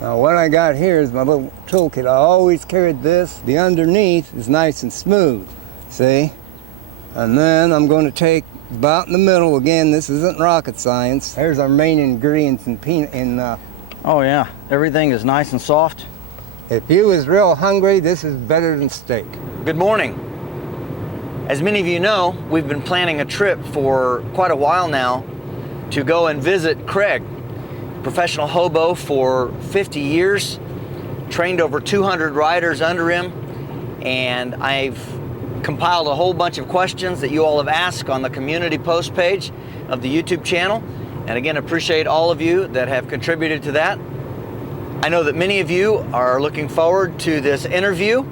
Now what I got here is my little toolkit. I always carried this. The underneath is nice and smooth, see? And then I'm going to take about in the middle, again, this isn't rocket science. There's our main ingredients in peanut. Oh yeah, everything is nice and soft. If you was real hungry, this is better than steak. Good morning. As many of you know, we've been planning a trip for quite a while now to go and visit Craig, professional hobo for 50 years, trained over 200 riders under him, and I've compiled a whole bunch of questions that you all have asked on the community post page of the YouTube channel. And again, appreciate all of you that have contributed to that. I know that many of you are looking forward to this interview,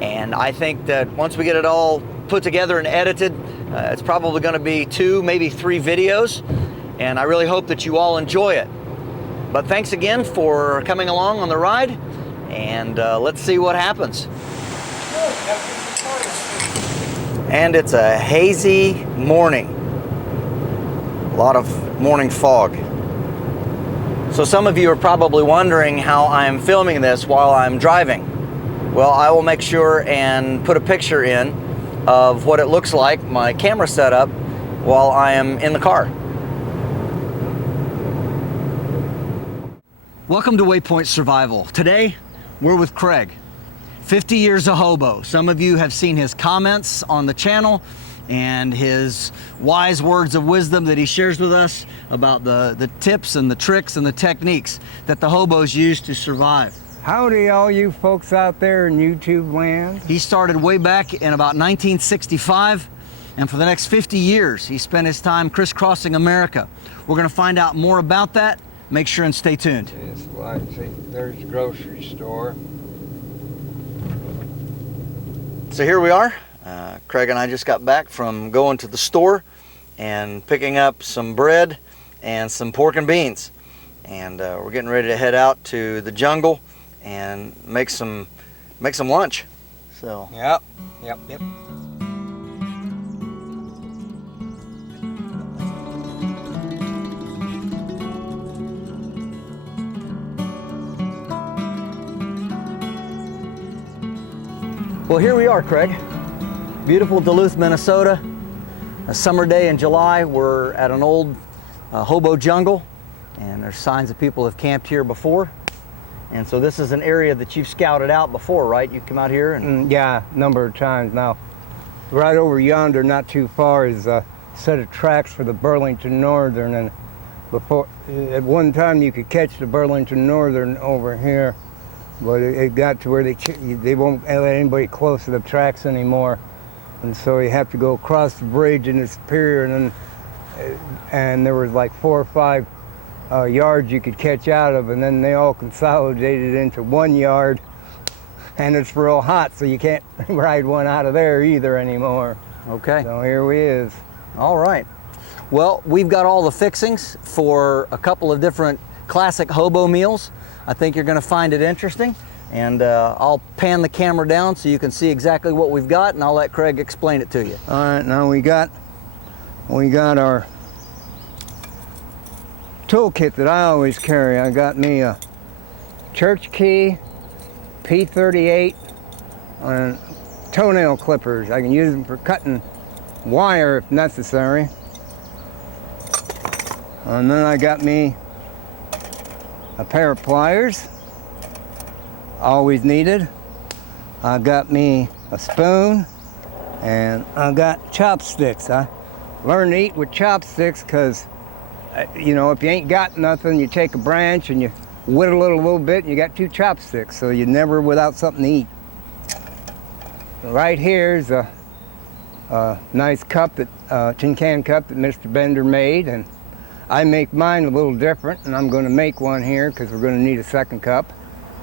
and I think that once we get it all put together and edited, it's probably going to be 2, maybe 3 videos, and I really hope that you all enjoy it. But thanks again for coming along on the ride, and let's see what happens. And it's a hazy morning. A lot of morning fog. So some of you are probably wondering how I'm filming this while I'm driving. Well, I will make sure and put a picture in of what it looks like, my camera setup, while I am in the car. Welcome to Waypoint Survival. Today, we're with Craig. 50 years of hobo. Some of you have seen his comments on the channel and his wise words of wisdom that he shares with us about the tips and the tricks and the techniques that the hobos use to survive. Howdy all you folks out there in YouTube land. He started way back in about 1965, and for the next 50 years, he spent his time crisscrossing America. We're gonna find out more about that. Make sure and stay tuned. Yes, well, I see. There's the grocery store. So here we are. Craig and I just got back from going to the store and picking up some bread and some pork and beans. And we're getting ready to head out to the jungle and make some lunch. So. Yep. Well, here we are, Craig. Beautiful Duluth, Minnesota. A summer day in July. We're at an old hobo jungle, and there's signs that people have camped here before. And so this is an area that you've scouted out before, right? You've come out here and... Yeah, a number of times now. Right over yonder, not too far, is a set of tracks for the Burlington Northern, and before, at one time you could catch the Burlington Northern over here, but it got to where they won't let anybody close to the tracks anymore, and so you have to go across the bridge in the Superior, and there was like 4 or 5 yards you could catch out of, and then they all consolidated into 1 yard, and it's real hot, so you can't ride one out of there either anymore. Okay. So here we is. All right. Well, we've got all the fixings for a couple of different classic hobo meals. I think you're going to find it interesting, and I'll pan the camera down so you can see exactly what we've got, and I'll let Craig explain it to you. All right, now we got our toolkit that I always carry. I got me a church key, P38, and toenail clippers. I can use them for cutting wire if necessary. And then I got me a pair of pliers, always needed. I got me a spoon, and I got chopsticks. I learned to eat with chopsticks because, you know, if you ain't got nothing, you take a branch and you whittle it a little bit and you got 2 chopsticks, so you're never without something to eat. Right here is a nice cup, tin can cup that Mr. Bender made, and I make mine a little different, and I'm going to make one here because we're going to need a second cup.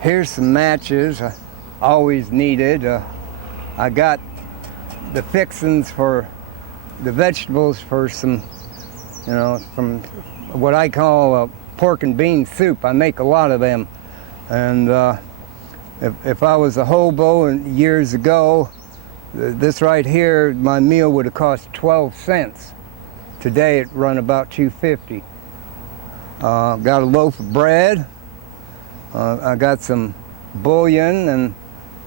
Here's some matches I always needed. I got the fixings for the vegetables for some, you know, from what I call pork and bean soup. I make a lot of them, and if I was a hobo years ago, this right here, my meal would have cost 12 cents. Today it run about $2.50. Got a loaf of bread, I got some bouillon, and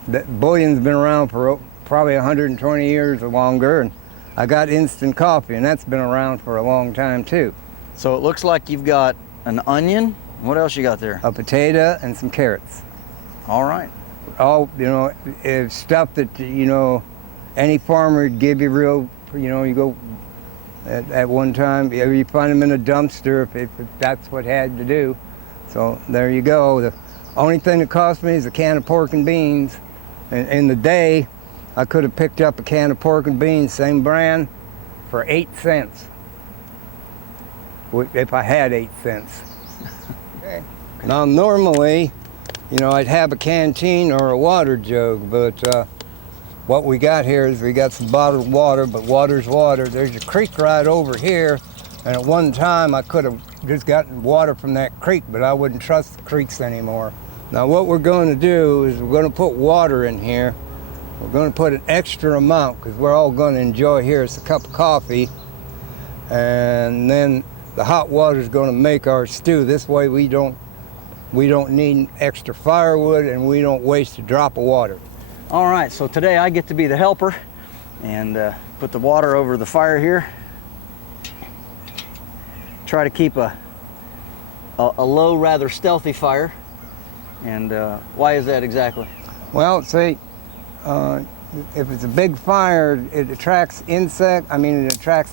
that bouillon's been around for probably 120 years or longer. And I got instant coffee, and that's been around for a long time too. So it looks like you've got an onion. What else you got there? A potato and some carrots. All right. All, it's stuff that, any farmer would give you real, you go at one time, you find them in a dumpster if that's what had to do. So there you go. The only thing that cost me is a can of pork and beans. And in the day, I could have picked up a can of pork and beans, same brand, for 8 cents. If I had 8 cents. Okay. Now normally, I'd have a canteen or a water jug, but what we got here is we got some bottled water, but water's water. There's a creek right over here, and at one time I could have just gotten water from that creek, but I wouldn't trust the creeks anymore. Now what we're going to do is we're going to put water in here. We're going to put an extra amount because we're all going to enjoy here. It's a cup of coffee, and then the hot water is going to make our stew. This way we don't need extra firewood, and we don't waste a drop of water. All right, so today I get to be the helper and put the water over the fire here. Try to keep a low, rather stealthy fire. And why is that exactly? Well, see, if it's a big fire, it attracts insects. It attracts,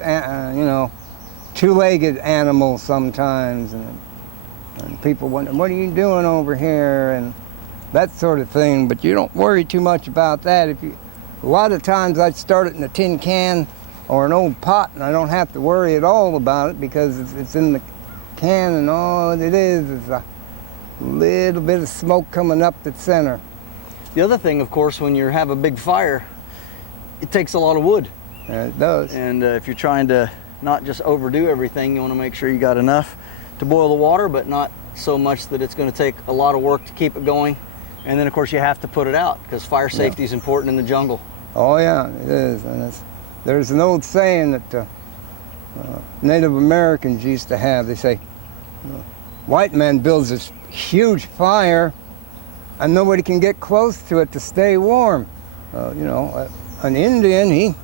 two-legged animals sometimes, and people wonder, what are you doing over here? And that sort of thing, but you don't worry too much about that. A lot of times I'd start it in a tin can or an old pot, and I don't have to worry at all about it because it's in the can, and all it is a little bit of smoke coming up the center. The other thing, of course, when you have a big fire, it takes a lot of wood. It does. And if you're trying to not just overdo everything, you want to make sure you got enough to boil the water, but not so much that it's going to take a lot of work to keep it going. And then, of course, you have to put it out because fire safety is important in the jungle. Oh, yeah, it is. And there's an old saying that Native Americans used to have. They say, white man builds this huge fire and nobody can get close to it to stay warm. An Indian, he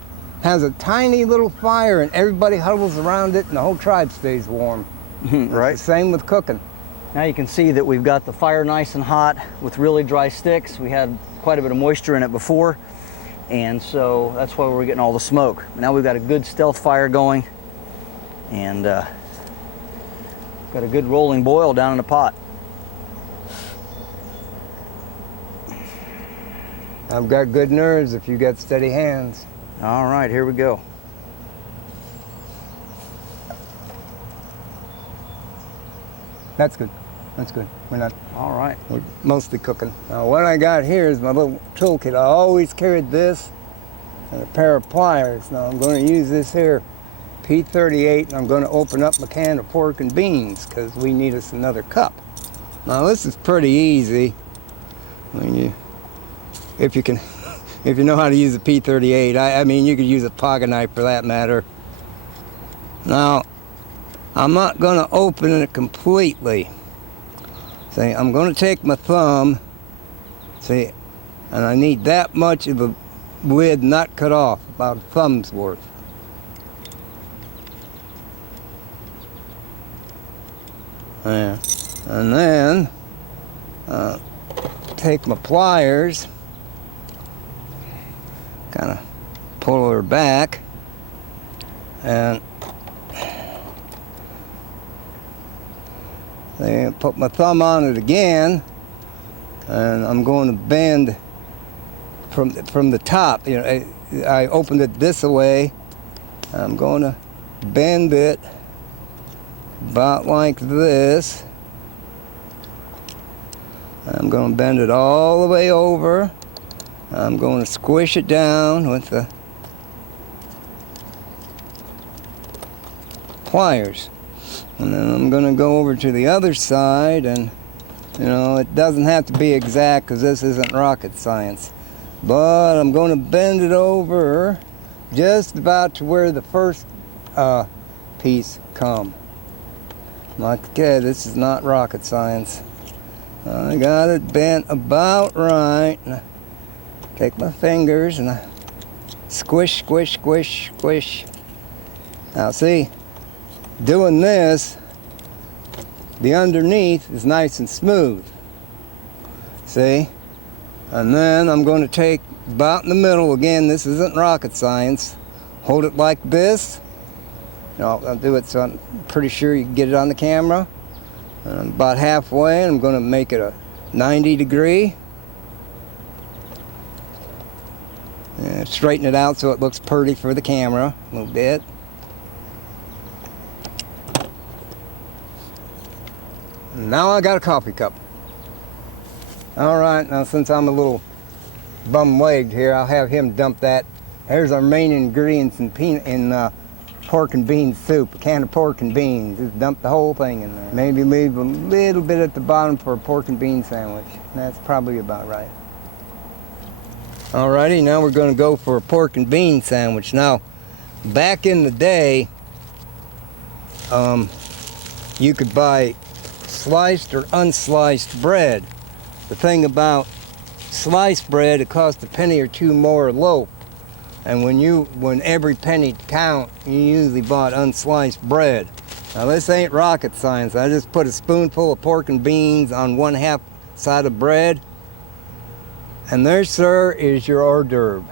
has a tiny little fire and everybody huddles around it and the whole tribe stays warm. Right. It's the same with cooking. Now you can see that we've got the fire nice and hot with really dry sticks. We had quite a bit of moisture in it before, and so that's why we're getting all the smoke. Now we've got a good stealth fire going, and got a good rolling boil down in the pot. I've got good nerves if you got steady hands. All right, here we go. That's good. That's good. We're mostly cooking. Now what I got here is my little toolkit. I always carried this and a pair of pliers. Now I'm going to use this here, P38, and I'm going to open up my can of pork and beans because we need us another cup. Now this is pretty easy. If you know how to use a P38, you could use a pocket knife for that matter. Now, I'm not going to open it completely. See, I'm going to take my thumb, see, and I need that much of the lid not cut off, about a thumb's worth. Yeah. And then, take my pliers, kind of pull her back, and then put my thumb on it again, and I'm going to bend from the top. I opened it this way. I'm going to bend it about like this. I'm going to bend it all the way over. I'm going to squish it down with the pliers. And then I'm going to go over to the other side, and it doesn't have to be exact because this isn't rocket science. But I'm going to bend it over just about to where the first piece come. Okay, this is not rocket science. I got it bent about right. And I take my fingers and I squish, squish, squish, squish. Now see, doing this, the underneath is nice and smooth. See? And then I'm going to take about in the middle, again, this isn't rocket science. Hold it like this. I'll do it so I'm pretty sure you can get it on the camera. And I'm about halfway, and I'm going to make it a 90 degree. And straighten it out so it looks pretty for the camera a little bit. Now I got a coffee cup. All right, now since I'm a little bum-legged here, I'll have him dump that. There's our main ingredients in pork and bean soup, a can of pork and beans. Just dump the whole thing in there. Maybe leave a little bit at the bottom for a pork and bean sandwich. That's probably about right. Alrighty, now we're going to go for a pork and bean sandwich. Now, back in the day, you could buy sliced or unsliced bread. The thing about sliced bread, it costs a penny or two more a loaf. And when every penny count, you usually bought unsliced bread. Now this ain't rocket science. I just put a spoonful of pork and beans on 1/2 side of bread. And there, sir, is your hors d'oeuvre.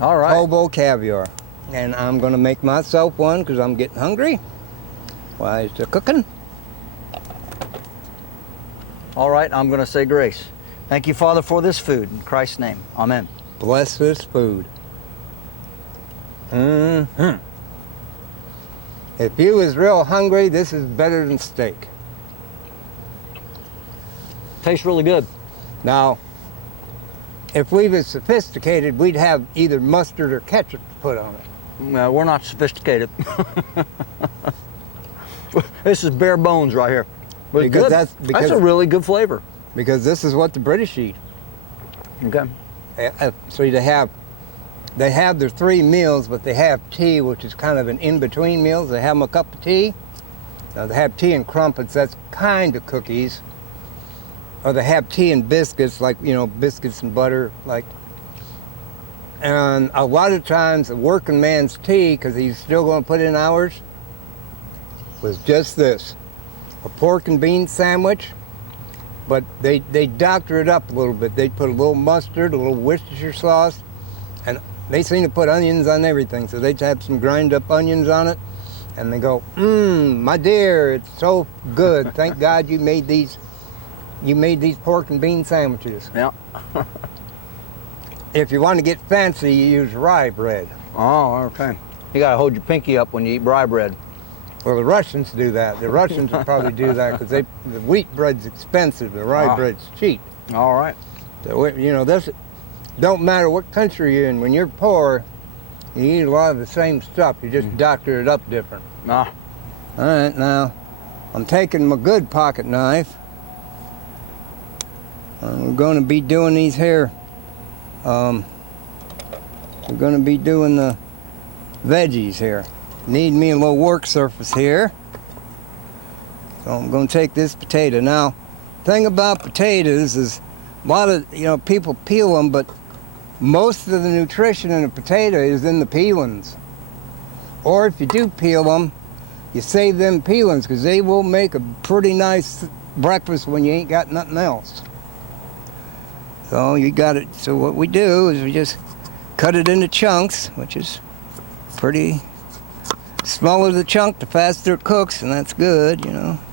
All right. Hobo caviar. And I'm gonna make myself one because I'm getting hungry. While it's cooking. All right, I'm going to say grace. Thank you, Father, for this food. In Christ's name, amen. Bless this food. Mm-hmm. If you was real hungry, this is better than steak. Tastes really good. Now, if we was sophisticated, we'd have either mustard or ketchup to put on it. No, we're not sophisticated. This is bare bones right here. But Because good. that's a really good flavor. Because this is what the British eat. Okay. So they have their 3 meals, but they have tea, which is kind of an in-between meals. They have them a cup of tea. Now they have tea and crumpets, that's kind of cookies. Or they have tea and biscuits, like, biscuits and butter, like. And a lot of times, a working man's tea, because he's still going to put in hours, was just this. A pork and bean sandwich, but they doctor it up a little bit. They put a little mustard, a little Worcestershire sauce, and they seem to put onions on everything. So they have some grind up onions on it, and they go, my dear, it's so good. Thank God you made these pork and bean sandwiches. Yeah. If you want to get fancy, you use rye bread. Oh, okay. You got to hold your pinky up when you eat rye bread. Well, the Russians do that. The Russians would probably do that because the wheat bread's expensive, the rye bread's cheap. All right. So, this don't matter what country you're in. When you're poor, you eat a lot of the same stuff. You just doctor it up different. Ah. All right, now I'm taking my good pocket knife. We're going to be doing these here. We're going to be doing the veggies here. Need me a little work surface here. So I'm going to take this potato. Now, thing about potatoes is a lot of, people peel them, but most of the nutrition in a potato is in the peelings. Or if you do peel them, you save them peelings because they will make a pretty nice breakfast when you ain't got nothing else. So you got it. So what we do is we just cut it into chunks, which is pretty. Smaller the chunk, the faster it cooks, and that's good, And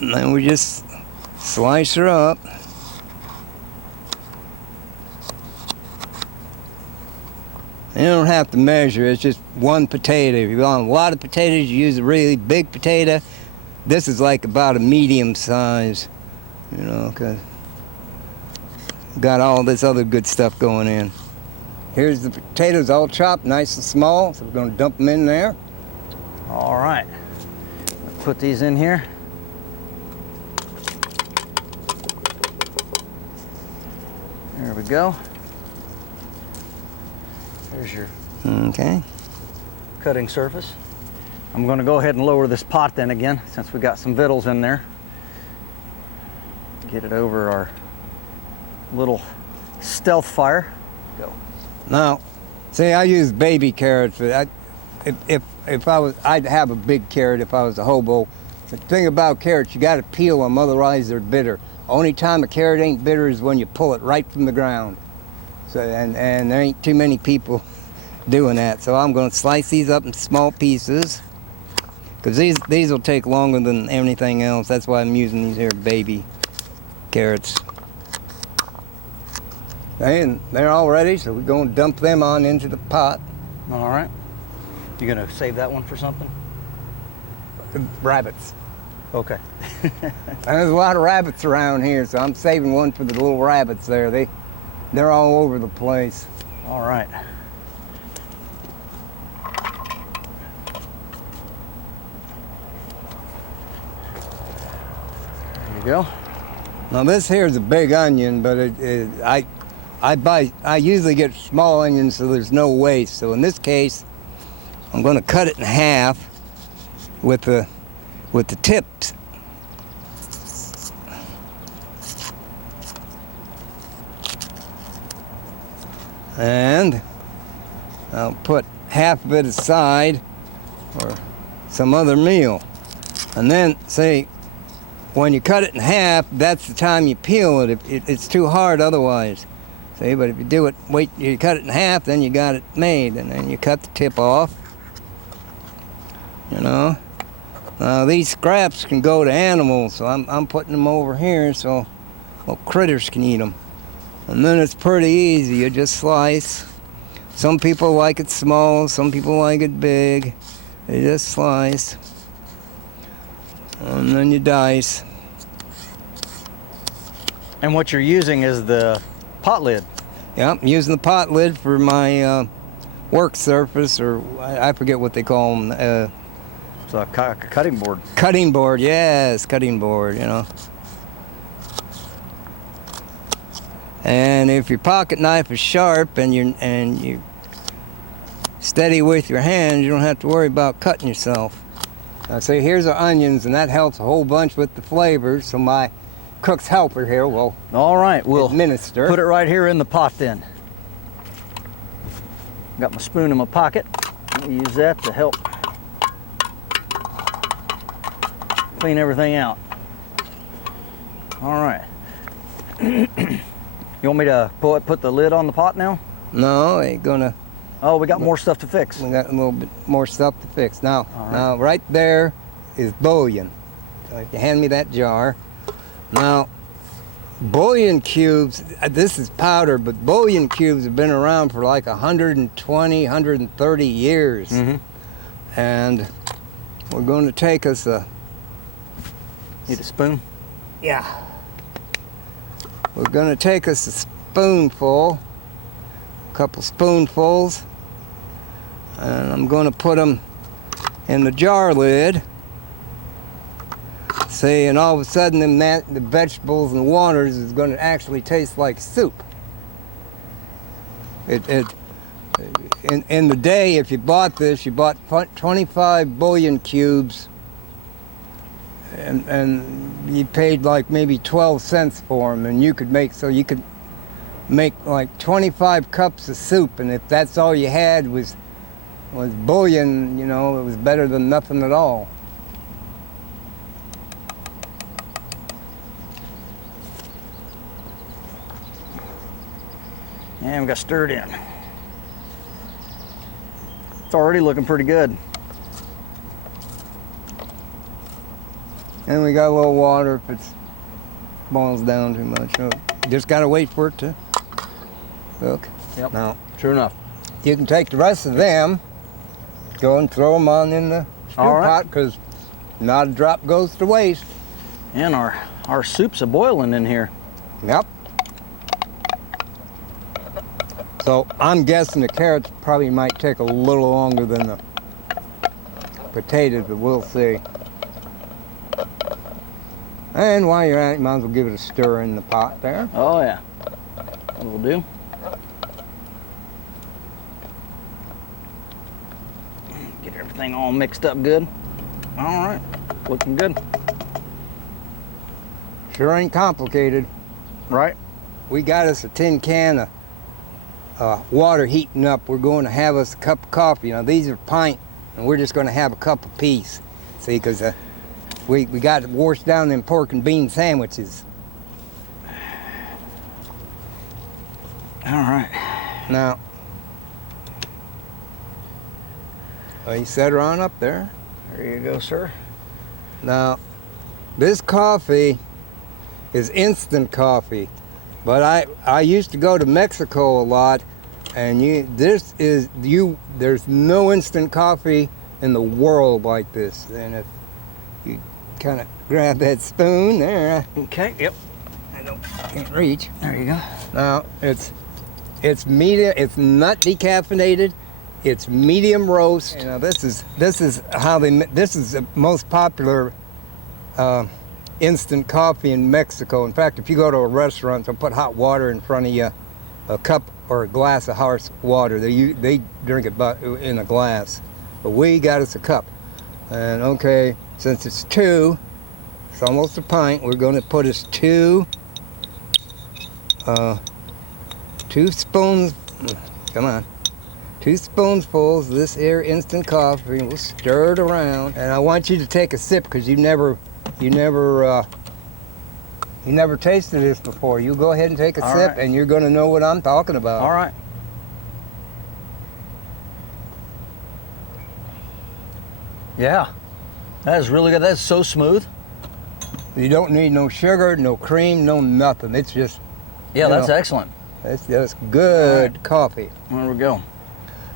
then we just slice her up. You don't have to measure, it's just one potato. If you want a lot of potatoes, you use a really big potato. This is like about a medium size, because got all this other good stuff going in. Here's the potatoes all chopped nice and small, so we're going to dump them in there. All right. Put these in here. There we go. There's your Okay. cutting surface. I'm going to go ahead and lower this pot then again, since we got some victuals in there. Get it over our little stealth fire. Go. Now, see, I use baby carrots for that. If I was, I'd have a big carrot if I was a hobo. The thing about carrots, you got to peel them, otherwise they're bitter. Only time a carrot ain't bitter is when you pull it right from the ground. So, and there ain't too many people doing that. So I'm going to slice these up in small pieces, because these will take longer than anything else. That's why I'm using these here baby carrots. And they're all ready, so we're going to dump them on into the pot. All right. You gonna save that one for something? The rabbits. Okay. And there's a lot of rabbits around here, so I'm saving one for the little rabbits there. They're all over the place. All right. There you go. Now this here is a big onion, but I usually get small onions so there's no waste. So in this case, I'm going to cut it in half with the tips. And I'll put half of it aside for some other meal. And then, see, when you cut it in half, that's the time you peel it. It's too hard otherwise. See, but if you do it, wait, you cut it in half, then you got it made, and then you cut the tip off. You know, these scraps can go to animals, so I'm putting them over here so well, critters can eat them. And then it's pretty easy. You just slice. Some people like it small, some people like it big. You just slice, and then you dice. And what you're using is the pot lid. Yep, I'm using the pot lid for my work surface, or I forget what they call them. It's a cutting board. Cutting board, yes, cutting board, you know. And if your pocket knife is sharp and you steady with your hands, you don't have to worry about cutting yourself. Now see, here's our onions, and that helps a whole bunch with the flavors. So my cook's helper here will all right, we'll administer. Put it right here in the pot then. Got my spoon in my pocket. I'll use that to help clean everything out. All right. You want me to put the lid on the pot now? No, ain't gonna. Oh, we got more stuff to fix. We got a little bit more stuff to fix. Now, now right there is bouillon. So if you hand me that jar. Now, bouillon cubes, this is powder, but bouillon cubes have been around for like 120, 130 years. Mm-hmm. And we're going to take us a... Need a spoon? Yeah. We're going to take us a spoonful, a couple spoonfuls, and I'm going to put them in the jar lid. See, and all of a sudden the vegetables and waters is going to actually taste like soup. In the day, if you bought this, you bought 25 bouillon cubes, and you paid like maybe 12 cents for them, and you could make like 25 cups of soup, and if that's all you had was bouillon, you know, it was better than nothing at all. And we got stirred in. It's already looking pretty good. And we got a little water if it boils down too much. So just gotta wait for it to cook. Yep. Now, True enough. you can take the rest of them, go and throw them on in the stew pot, because not a drop goes to waste. And our soup's a boiling in here. Yep. So I'm guessing the carrots probably might take a little longer than the potatoes, but we'll see. And while you're at it, you might as well give it a stir in the pot there. Oh yeah, that'll do. Get everything everything all mixed up good. All right, looking good. Sure ain't complicated. Right? We got us a tin can of water heating up. We're going to have us a cup of coffee. Now these are pint, and we're just going to have a cup apiece. See, because we got to wash down them pork and bean sandwiches. All right. Now, you set her on up there. There you go, sir. Now, this coffee is instant coffee, but I used to go to Mexico a lot, and there's no instant coffee in the world like this. And if you kind of grab that spoon there, Okay, yep. can't reach. There you go. Now it's medium. It's not decaffeinated. It's medium roast. You know, this is this is the most popular instant coffee in Mexico. In fact, if you go to a restaurant, they'll put hot water in front of you, a cup or a glass of hot water. They drink it in a glass, but we got us a cup. And okay, since it's almost a pint. We're going to put us two spoons. Come on. 2 spoonfuls of this here instant coffee. We'll stir it around, and I want you to take a sip because you never tasted this before. You go ahead and take a sip, and you're going to know what I'm talking about. All right. Yeah, that is really good. That's so smooth. You don't need no sugar, no cream, no nothing. It's just that's excellent. It's just good coffee. There we go.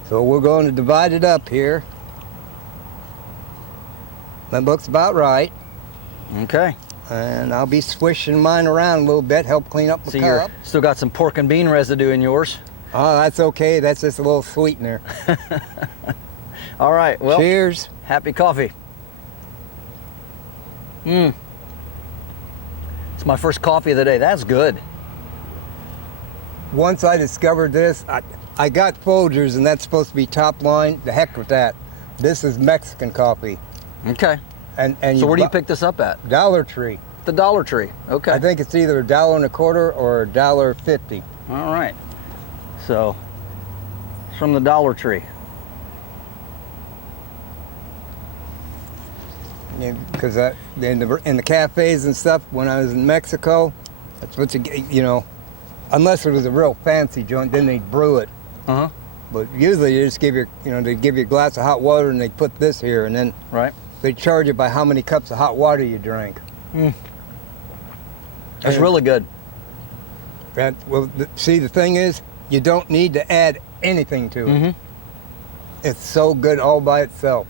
So we're going to divide it up here. That looks about right. Okay. And I'll be swishing mine around a little bit, help clean up the So cup. you still got some pork and bean residue in yours. Oh, that's okay. That's just a little sweetener. All right. Well, cheers. Happy coffee. It's my first coffee of the day. That's good. Once I discovered this, I got Folgers, and that's supposed to be top line. The heck with that. This is Mexican coffee. Okay. And so where do you pick this up at? Dollar Tree. The Dollar Tree. Okay. I think it's either $1.25 or $1.50. All right. So it's from the Dollar Tree. Because in the cafes and stuff, when I was in Mexico, that's what unless it was a real fancy joint, then they'd brew it. Uh-huh. But usually they just give you, they give you a glass of hot water and they put this here, and then they charge you by how many cups of hot water you drink. That's really good. See, the thing is, you don't need to add anything to it. It's so good all by itself.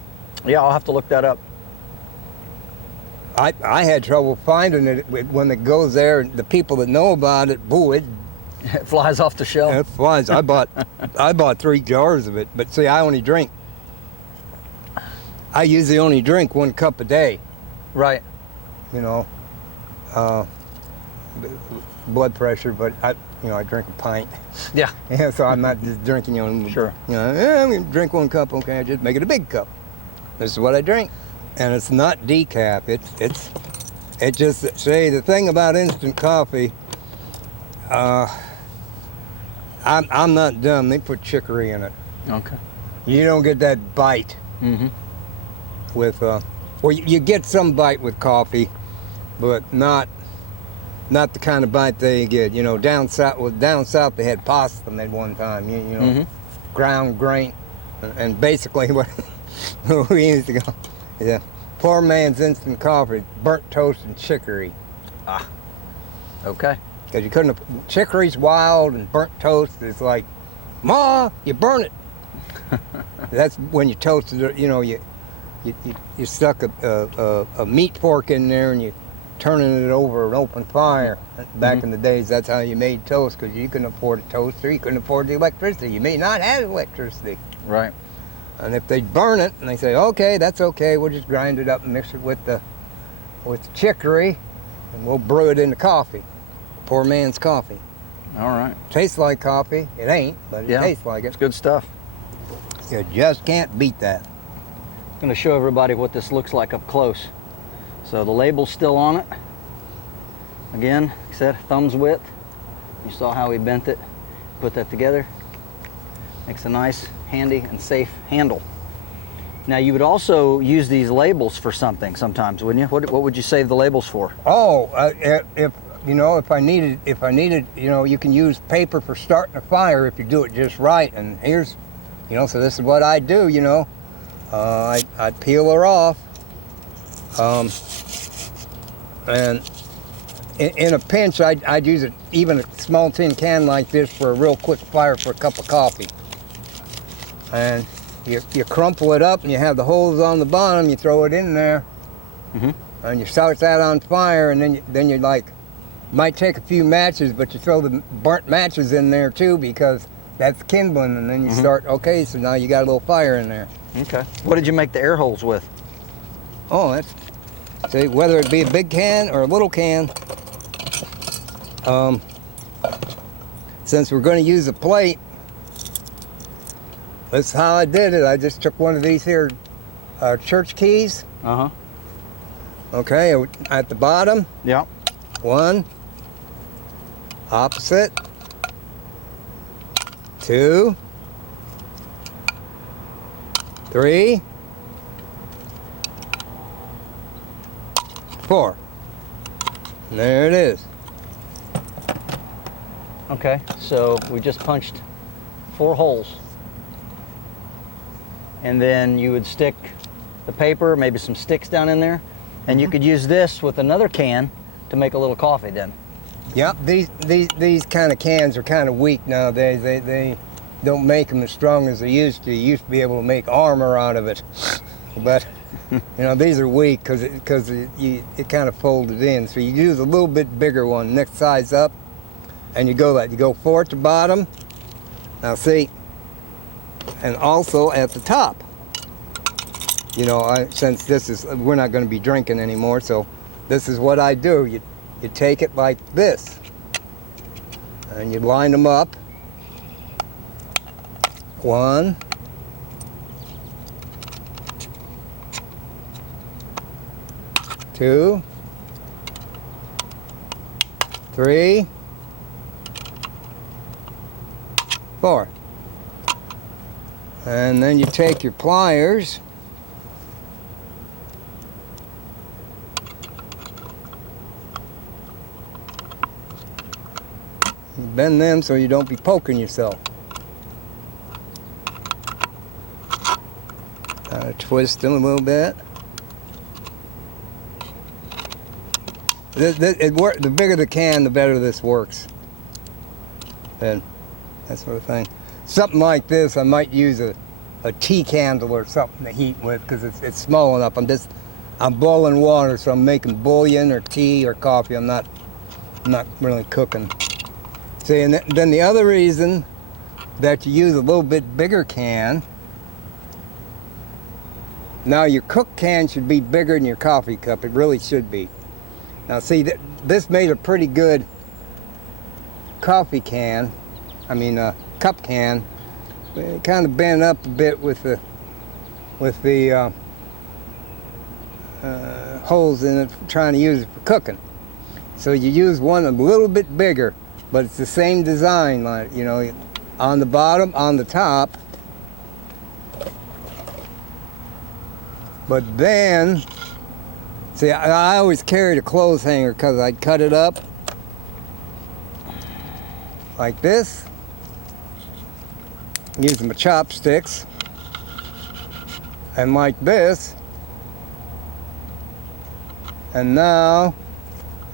Yeah, I'll have to look that up. I had trouble finding it when it goes there, and the people that know about it, it flies off the shelf. It flies. I bought 3 jars of it, but see, I usually only drink 1 cup a day. Right. Blood pressure, but I drink a pint. Yeah. Yeah, so I'm not just drinking, Sure. I'm going to drink 1 cup, okay, I just make it a big cup. This is what I drink. And it's not decaf. It just, the thing about instant coffee, I'm not dumb. They put chicory in it. Okay. You don't get that bite with, you get some bite with coffee, but not the kind of bite they get. Down south they had pasta made one time. Ground grain, and basically what we used to go. Yeah, poor man's instant coffee, burnt toast and chicory. Okay. Because you couldn't. Chicory's wild, and burnt toast is like, Ma, you burn it. That's when you toasted it. You stuck a meat fork in there and you turning it over an open fire. Back in the days, that's how you made toast, because you couldn't afford a toaster, you couldn't afford the electricity. You may not have electricity. Right. And if they burn it and they say, okay, that's okay, we'll just grind it up and mix it with the chicory, and we'll brew it into coffee. Poor man's coffee. All right. Tastes like coffee. It ain't, but it tastes like it. It's good stuff. You just can't beat that. I'm going to show everybody what this looks like up close. So the label's still on it. Again, like I said, thumb's width. You saw how we bent it, put that together. Makes a nice, handy, and safe handle. Now you would also use these labels for something sometimes, wouldn't you? What would you save the labels for? Oh, if you know, if I needed, you know, you can use paper for starting a fire if you do it just right. And here's, you know, so this is what I do. You know, I'd peel her off, and in a pinch, I'd use it, even a small tin can like this for a real quick fire for a cup of coffee. And you crumple it up and you have the holes on the bottom, you throw it in there, and you start that on fire, and then you like, might take a few matches, but you throw the burnt matches in there too, because that's kindling, and then you start, okay, so now you got a little fire in there. Okay. What did you make the air holes with? Oh, that's, see, whether it be a big can or a little can, since we're going to use a plate, that's how I did it. I just took one of these here church keys. Okay, at the bottom. Yeah. One. Opposite. Two. Three. Four. And there it is. Okay, so we just punched 4 holes. And then you would stick the paper, maybe some sticks down in there, and you could use this with another can to make a little coffee then. Yep, these kind of cans are kind of weak nowadays. They don't make them as strong as they used to. You used to be able to make armor out of it, but you know, these are weak because it kind of folded in. So you use a little bit bigger one, next size up, and you go 4 at the bottom. Now see. And also at the top, you know, since this is, we're not going to be drinking anymore, so this is what I do. You take it like this, and you line them up. 1, 2, 3, 4. And then you take your pliers, bend them so you don't be poking yourself. Twist them a little bit. The bigger the can, the better this works. And that sort of thing. Something like this, I might use a tea candle or something to heat with, because it's small enough. I'm boiling water, so I'm making bouillon or tea or coffee. I'm not really cooking. See, and then the other reason that you use a little bit bigger can. Now your cook can should be bigger than your coffee cup. It really should be. Now see, this made a pretty good coffee can. I mean, cup can. It kind of bent up a bit with the holes in it, trying to use it for cooking. So you use one a little bit bigger, but it's the same design, like, you know, on the bottom, on the top. But then, see, I always carried a clothes hanger because I'd cut it up like this, using my chopsticks, and like this. And now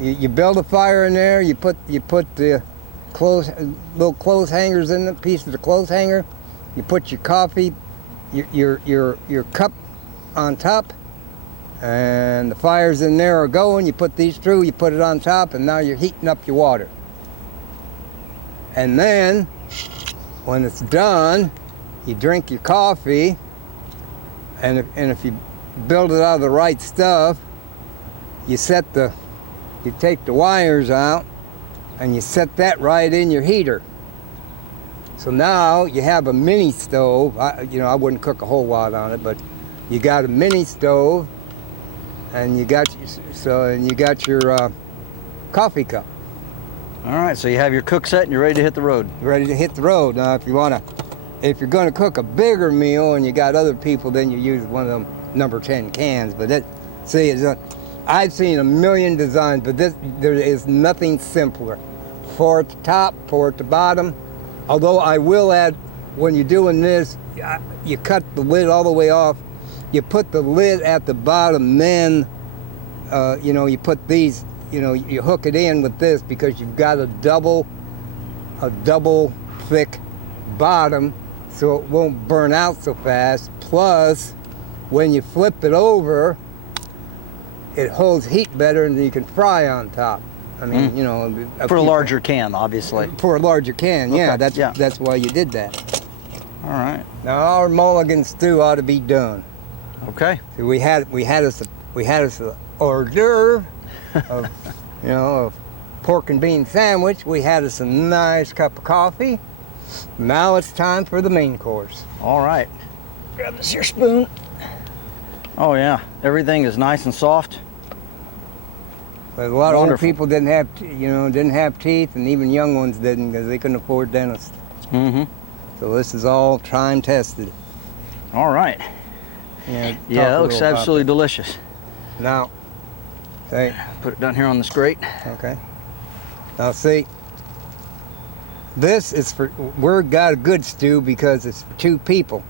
you build a fire in there. You put the little clothes hangers in the pieces of clothes hanger. You put your coffee, your cup on top, and the fires in there are going. You put these through. You put it on top, and now you're heating up your water. And then, when it's done, you drink your coffee, and if you build it out of the right stuff, you take the wires out, and you set that right in your heater. So now you have a mini stove. I wouldn't cook a whole lot on it, but You got a mini stove, and you got your coffee cup. All right, so you have your cook set and you're ready to hit the road. Ready to hit the road. Now, if you're going to cook a bigger meal and you got other people, then you use one of them number 10 cans. But I've seen a million designs, but there is nothing simpler. 4 at the top, 4 at the bottom. Although I will add, when you're doing this, you cut the lid all the way off. You put the lid at the bottom, then you put these. You hook it in with this because you've got a double thick bottom, so it won't burn out so fast. Plus, when you flip it over, it holds heat better and you can fry on top. I mean, for a larger can, obviously. For a larger can, yeah. Okay, That's why you did that. All right. Now our Mulligan Stew ought to be done. Okay. So we had us a hors d'oeuvre of of pork and bean sandwich. We had us a nice cup of coffee. Now it's time for the main course. All right. Grab this here spoon. Oh yeah, everything is nice and soft. But a lot of old Wonderful. people didn't have teeth, and even young ones didn't because they couldn't afford dentists. Mm-hmm. So this is all time tested. All right. Yeah, Yeah, that looks absolutely delicious. Now, see, Put it down here on this grate. okay. Now see, we've got a good stew because it's for 2 people.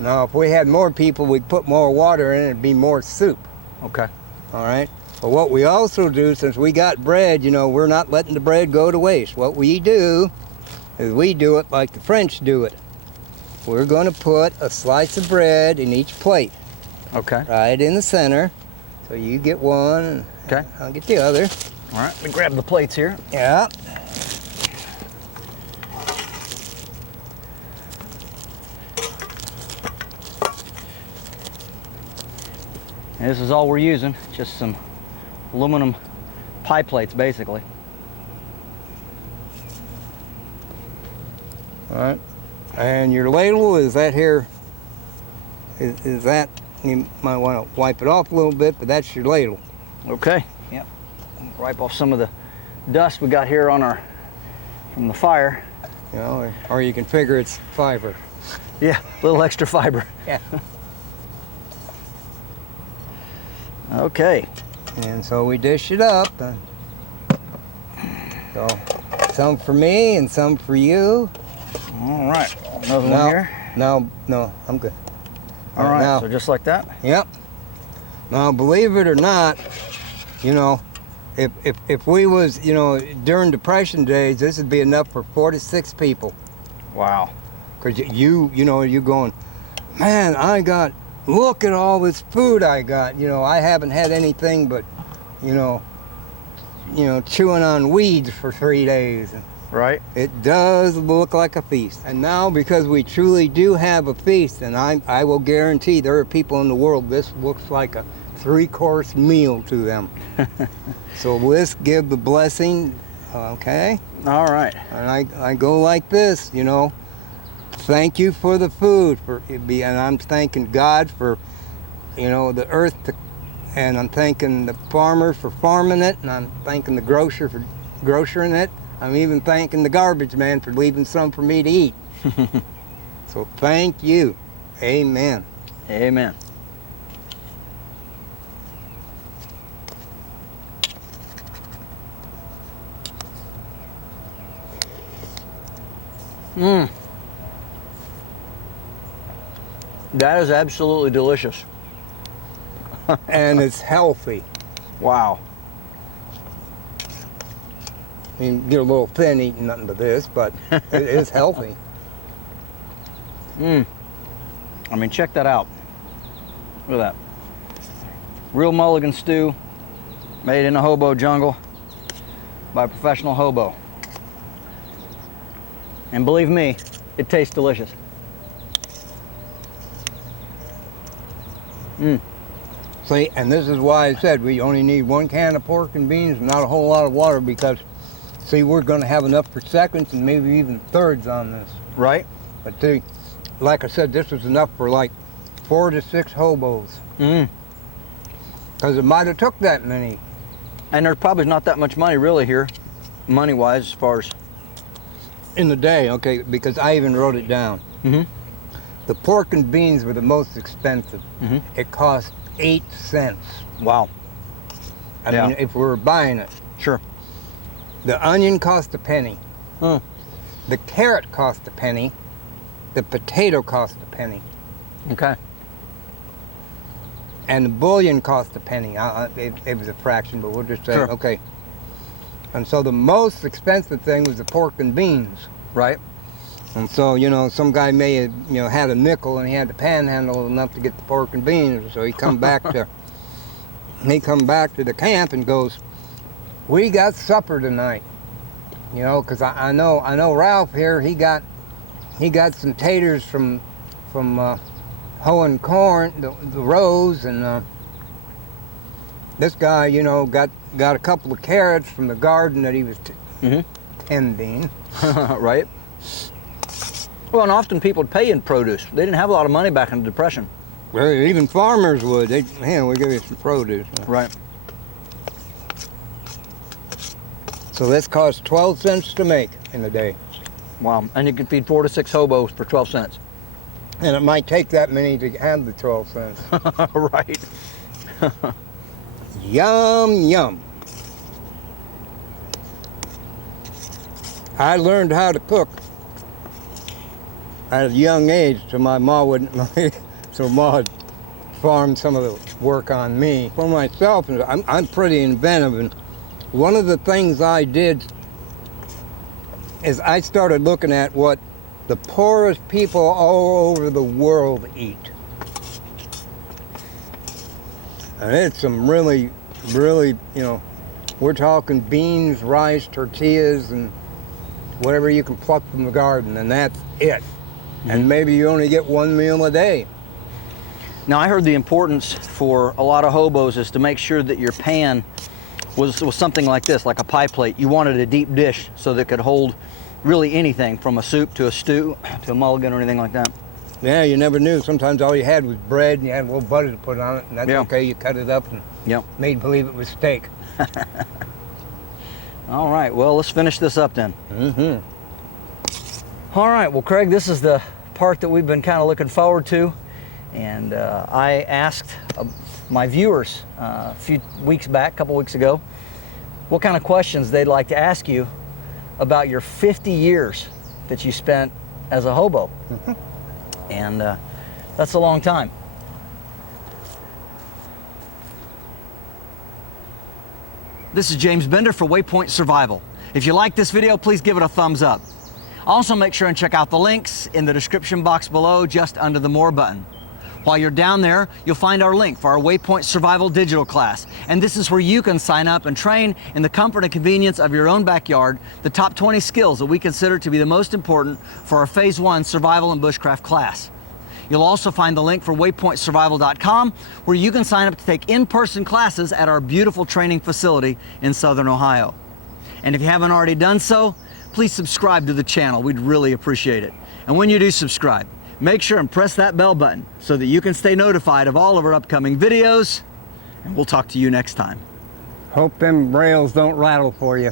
Now, if we had more people, we'd put more water in it, it'd be more soup. Okay. All right. But what we also do, since we got bread, we're not letting the bread go to waste. What we do is we do it like the French do it. We're going to put a slice of bread in each plate. Okay. Right in the center. So you get one, and Okay. I'll get the other. All right. Let me grab the plates here. Yeah. And this is all we're using, just some aluminum pie plates, basically. All right. And your ladle, is that here? Is that, you might want to wipe it off a little bit, but that's your ladle. Okay. Yep. Wipe off some of the dust we got here from the fire. Or you can figure it's fiber. Yeah, a little extra fiber. Yeah. Okay. And so we dish it up. So some for me and some for you. All right. Another one here. No, I'm good. All right. Now, So just like that. yep. Now, believe it or not, if we was, during Depression days, this would be enough for 4 to 6 people. Wow. Because you're going, man, look at all this food I got. I haven't had anything but, chewing on weeds for 3 days. Right. It does look like a feast. And now, because we truly do have a feast, and I will guarantee there are people in the world, this looks like a 3-course meal to them. So let's give the blessing, okay? All right. And I go like this, thank you for the food, and I'm thanking God for, the earth, and I'm thanking the farmer for farming it, and I'm thanking the grocer for grocering it. I'm even thanking the garbage man for leaving some for me to eat. So thank you. Amen. Amen. Mmm. That is absolutely delicious. And it's healthy. Wow. You get a little thin eating nothing but this, but it is healthy. Mmm. I mean, check that out. Look at that. Real Mulligan Stew, made in a hobo jungle by a professional hobo. And believe me, it tastes delicious. Mmm. See, and this is why I said we only need 1 can of pork and beans and not a whole lot of water, because, see, we're going to have enough for seconds and maybe even thirds on this. Right? But see, like I said, this was enough for like 4 to 6 hobos. Mm. Because it might have took that many. And there's probably not that much money really here, money-wise, as far as... In the day, okay, because I even wrote it down. Mm-hmm. The pork and beans were the most expensive. Mm-hmm. It cost 8 cents. Wow. I Yeah. mean, if we were buying it. Sure. The onion cost a penny. Mm. The carrot cost a penny. The potato cost a penny. Okay. And the bouillon cost a penny. It was a fraction, but we'll just say, Sure. okay. And so the most expensive thing was the pork and beans. Right. And so, you know, some guy may have, you know, had a nickel and he had to panhandle enough to get the pork and beans. So he come back to the camp and goes, "We got supper tonight." You know, because I know Ralph here. He got some taters from hoeing corn, the rows, and this guy, you know, got a couple of carrots from the garden that he was tending. Right. Well, and often people would pay in produce. They didn't have a lot of money back in the Depression. Well, even farmers would. We'll give you some produce. Right. So this cost 12 cents to make in the day. Wow. And you could feed 4 to 6 hobos for 12 cents. And it might take that many to have the 12 cents. Right. Yum, yum. I learned how to cook at a young age, so my ma wouldn't, so ma had farmed some of the work on me. For myself, I'm pretty inventive, and one of the things I did is I started looking at what the poorest people all over the world eat. And it's some really, you know, we're talking beans, rice, tortillas, and whatever you can pluck from the garden, and that's it. And maybe you only get one meal a day. Now, I heard the importance for a lot of hobos is to make sure that your pan was something like this, like a pie plate. You wanted a deep dish so that it could hold really anything from a soup to a stew to a mulligan or anything like that. Yeah, you never knew. Sometimes all you had was bread and you had a little butter to put on it, and that's okay. You cut it up and made believe it was steak. All right, well, let's finish this up then. Mm-hmm. All right, well, Craig, this is the part that we've been kind of looking forward to. And I asked my viewers a few weeks back, a couple weeks ago, what kind of questions they'd like to ask you about your 50 years that you spent as a hobo. And that's a long time. This is James Bender for Waypoint Survival. If you like this video, please give it a thumbs up. Also, make sure and check out the links in the description box below, just under the More button. While you're down there, you'll find our link for our Waypoint Survival digital class. And this is where you can sign up and train in the comfort and convenience of your own backyard the top 20 skills that we consider to be the most important for our Phase 1 Survival and Bushcraft class. You'll also find the link for waypointsurvival.com, where you can sign up to take in-person classes at our beautiful training facility in Southern Ohio. And if you haven't already done so, please subscribe to the channel. We'd really appreciate it. And when you do subscribe, make sure and press that bell button so that you can stay notified of all of our upcoming videos. And we'll talk to you next time. Hope them rails don't rattle for you.